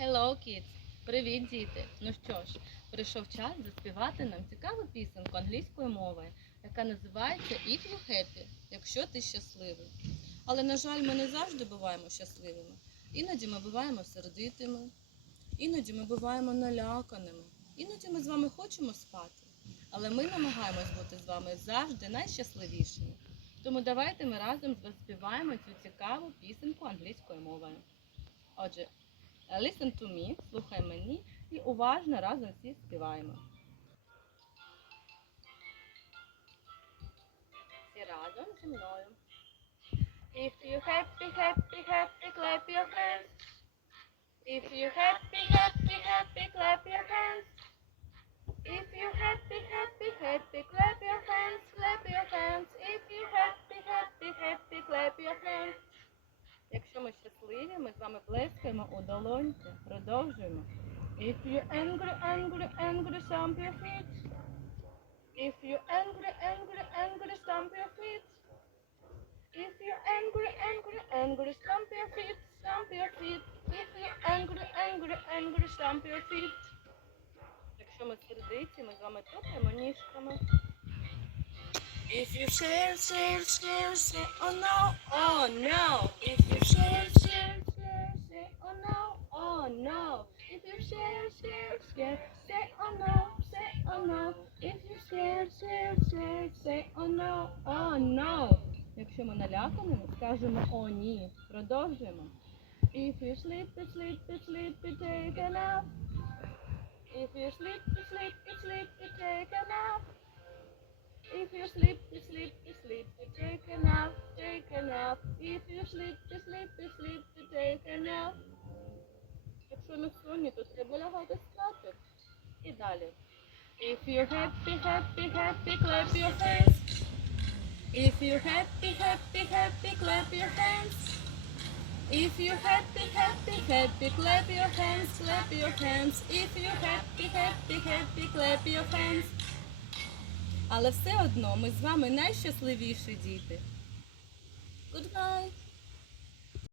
Hello, kids! Привіт, діти! Ну що ж, прийшов час заспівати нам цікаву пісеньку англійською мовою, яка називається If you happy, якщо ти щасливий. Але, на жаль, ми не завжди буваємо щасливими. Іноді ми буваємо сердитими, іноді ми буваємо наляканими, іноді ми з вами хочемо спати. Але ми намагаємось бути з вами завжди найщасливішими. Тому давайте ми разом заспіваємо цю цікаву пісеньку англійською мовою. Отже, Listen to me, слухай мені і уважно разом всі співаємо. Всі разом зі мною. If you happy, happy, happy, clap your hands. If you happy, Якщо ми щасливі, ми з вами плескаємо у долоньки. Продовжуємо. If you angry, angry, angry, stamp your feet. If you angry, angry, angry, stamp your feet. If you angry, angry, angry, stamp your feet, stamp your feet. If you angry, angry, angry, stamp your feet. Якщо ми сердиті, ми з вами топаємо ніжками. If you share, share, share, say oh no, oh no. If you share, share, share, say oh no, oh no. If you share, share, share, say oh no, say oh no. If you share, share, share, say oh no, oh no. Якщо ми налякані, ми скажемо о ні. Продовжуємо. If you sleep, sleep, sleep, take a nap. If you sleep, sleep, sleep, nap. If you sleep, sleep, sleep, take a nap. Якщо ми сонні, то треба лягати спати. І далі. If you're happy, happy, happy, clap your hands. If you're happy, happy, happy, clap your hands. If you're happy, happy, happy, clap your hands, clap your hands. If you're happy, happy, happy, clap your hands. Але все одно ми з вами найщасливіші діти. Goodbye!